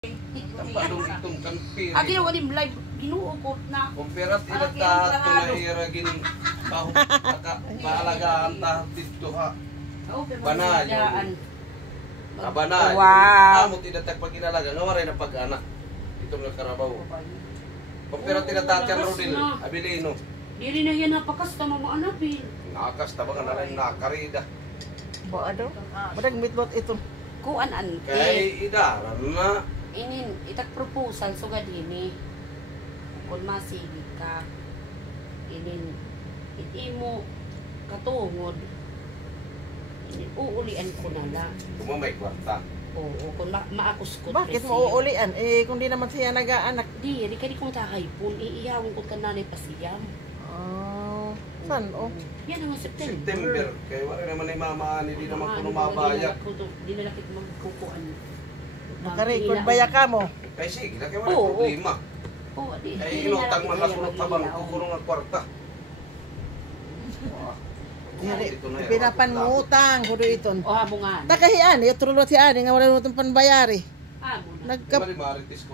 Tampadong itong kampiri. Agi na wali live ginuukot na. Kumpirat ilagtahat to na hiragin paalagaan tahat dito ha. Banayon. Banayon. Wow. Amo tinatag pag inalaga nga waray na pag-anak. Itong nakarabaw. Kumpirat tinatahat yan Rodil. Abilino. Dili na yan napakasta mamaanapin. Nakas tabang na lang nakarida. Bo ano? Madag mitbot ito. Kuan-an. Kay idaran na. Inin, itak proposal so gadini. Kung masigit ka, inin, iti mo katungod. Inin, uulian ko na lang. Kung may kwarta. Oo, kung maakuskot. Bakit mo uulian? Eh, kung di naman siya nag-aanak. Di kadi kong tahaypon, iiyawin ko tananay pasiyam. Oh, saan? Oh. Yan ang September. September. Kaya wala naman ay mamaan, hindi naman ko numabayak. Di na lakit magkukuan. Nakarecord ba ka mo? Kaya sige, kaya wala problema. Oo, di. Kaya inutang man nasunod tabang, kukurong ang kwarta. Pinapangutang ko dito. O habungan. Takahian, yung trulot si Ani nga wala mo itong panbayari. Habungan. Nagkap... Maritis ko